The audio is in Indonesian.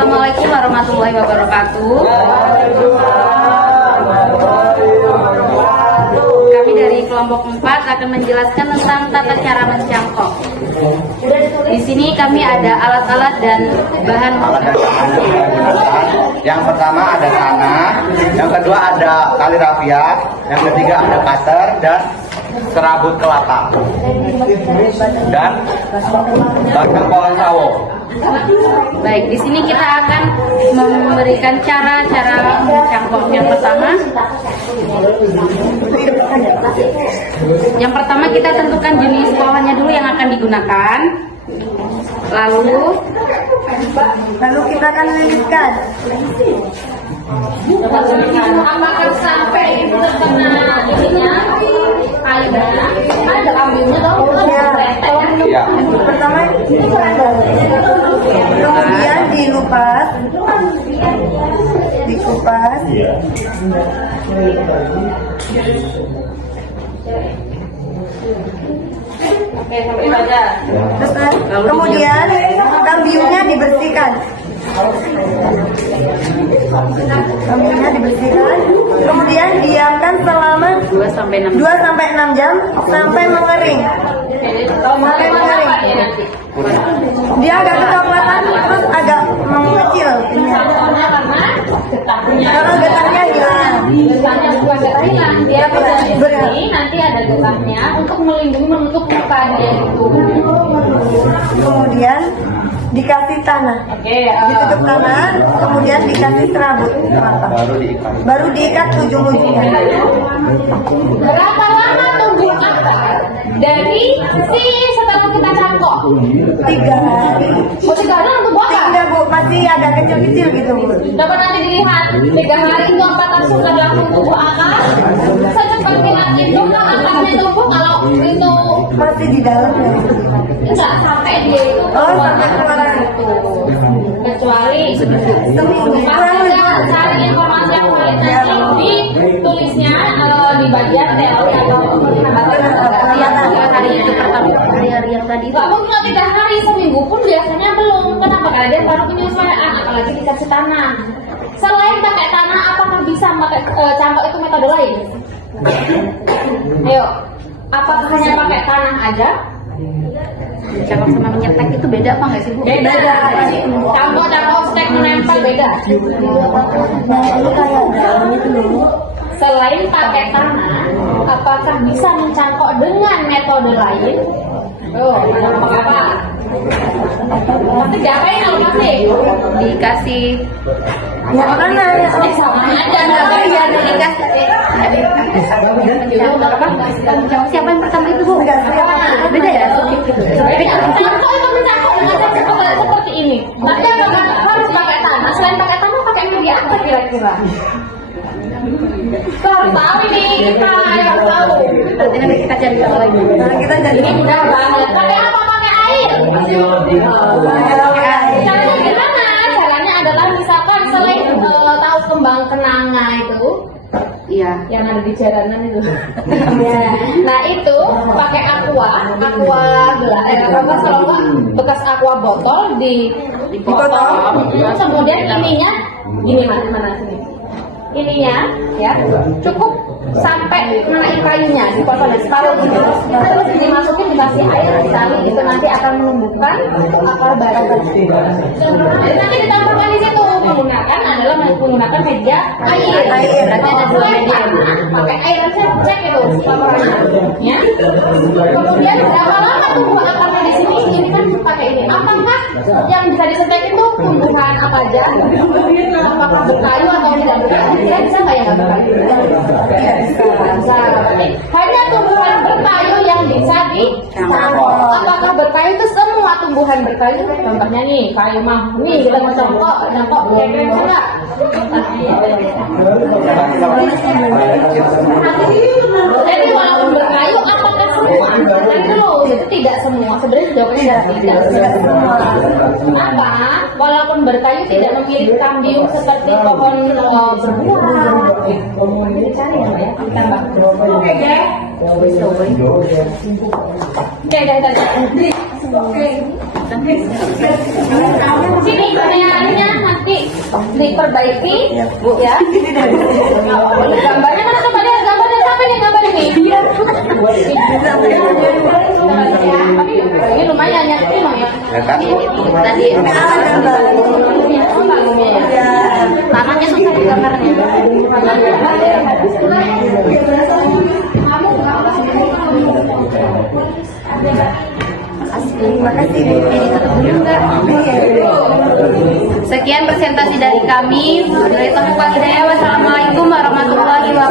Assalamualaikum warahmatullahi wabarakatuh. Kami dari kelompok 4 akan menjelaskan tentang tata cara mencangkok. Di sini kami ada alat-alat dan bahan. Yang pertama ada tanah, yang kedua ada tali rafia, yang ketiga ada cutter dan serabut kelapa dan batang pohon sawo. Baik, di sini kita akan memberikan cara-cara mencangkok. Yang pertama kita tentukan jenis pohonnya dulu yang akan digunakan. Lalu kita akan lilitkan. apakah sampai itu terkena ininya ada kambingnya dong? Ya. Pertama kemudian dikupas. Oke, sampai saja. Terus kemudian kambiumnya dibersihkan. Kemudian diamkan selama 2 sampai 6 jam sampai mengering. Dia agak kecoklatan terus agak mengecil. Karena getahnya hilang. Getahnya bukan getah hilang, dia bersih, nanti ada getahnya untuk melindungi menutup muka dia itu. Kemudian dikasih tanah. Ditutup tanah, kemudian dikasih serabut kelapa. Baru diikat ujung-ujungnya. Berapa lama tunggu akar dari si setelah kita cangkok? 3 hari. Oh, 3 hari untuk bakar? Tidak Bu, masih ada kecil-kecil gitu Bu. Dapat nanti dilihat 3 hari itu apakah sudah langsung tumbuh akar? Secepat kilat itu akarnya tumbuh kalau itu Masih di dalam ya. enggak sampai dia itu Sampai keluar itu. Kecuali seminggu. cari informasi yang valid nanti di tulisnya di bagian teori atau hari itu pertama hari yang tadi. Nggak mungkin 3 hari, seminggu pun biasanya belum. Kenapa? Karena dia baru penyesuaian, apalagi dikasih tanah. Selain pakai tanah, apakah bisa pakai cangkok itu metode lain? Ayo, apakah hanya pakai tanah aja? Cangkok sama menyetek itu beda apa nggak sih Bu? Beda. Cangkok stek menempel beda. Selain pakai tanah, apakah bisa mencangkok dengan metode lain? Oh, pakai apa? Tapi diapain kalau kasih? Dikasih. Ya mana? Sama aja. Siapa yang pertama itu Bu? Beda ya? Cangkok itu mencangkok dengan cara seperti ini. Tapi harus pakai tanah. Selain pakai tanah, pakai media apa kira-kira? Harus tahu ini, kita harus tahu. Berarti nanti kita cari tahu lagi. Kita jadi Ini mudah banget. Pakai apa? Pakai air. Caranya gimana? Caranya adalah misalkan selain tahu kembang kenanga itu, iya, yang ada di jalanan itu. Nah itu pakai aqua gelas, kalau nggak bekas aqua botol dipotong, kemudian ininya gini mana sini. Ininya ya cukup sampai mengenai kayunya dipotong separuh gitu, terus dimasukin dikasih air sekali, itu nanti akan menumbuhkan akar baru. Jadi nanti ditambahkan di situ menggunakan media air. Berarti ada 2 media. Pakai air aja cek itu laporannya. Ya. Kemudian berapa lama tumbuh akarnya di sini? Ini kan pakai ini. Apakah yang bisa disetek itu tumbuhan apa aja? Apakah berkayu atau tidak berkayu? Bisa nggak yang nggak berkayu? Bisa. Hanya tumbuhan berkayu yang bisa dicangkok. Apakah berkayu itu semua tumbuhan berkayu? Contohnya nih, kayu mah. Nih kita mau cangkok keren enggak? Jadi walaupun berkayu, apakah semua? Itu tidak semua. Sebenarnya jawabannya tidak semua. Kenapa? Walaupun berkayu tidak memiliki kambium seperti pohon berbuah. Cari ya, tambah. Oke, guys. Oke. Sini, pertanyaannya nanti diperbaiki, ya. Gambarnya mana coba lihat gambarnya siapa nih gambar ini? Ini lumayan ya, lumayan. Ya kan? Tadi tangannya susah gambarnya. Terima kasih. Sekian presentasi dari kami. Dari Taufiq wal Hidayah. Wassalamualaikum warahmatullahi wabarakatuh.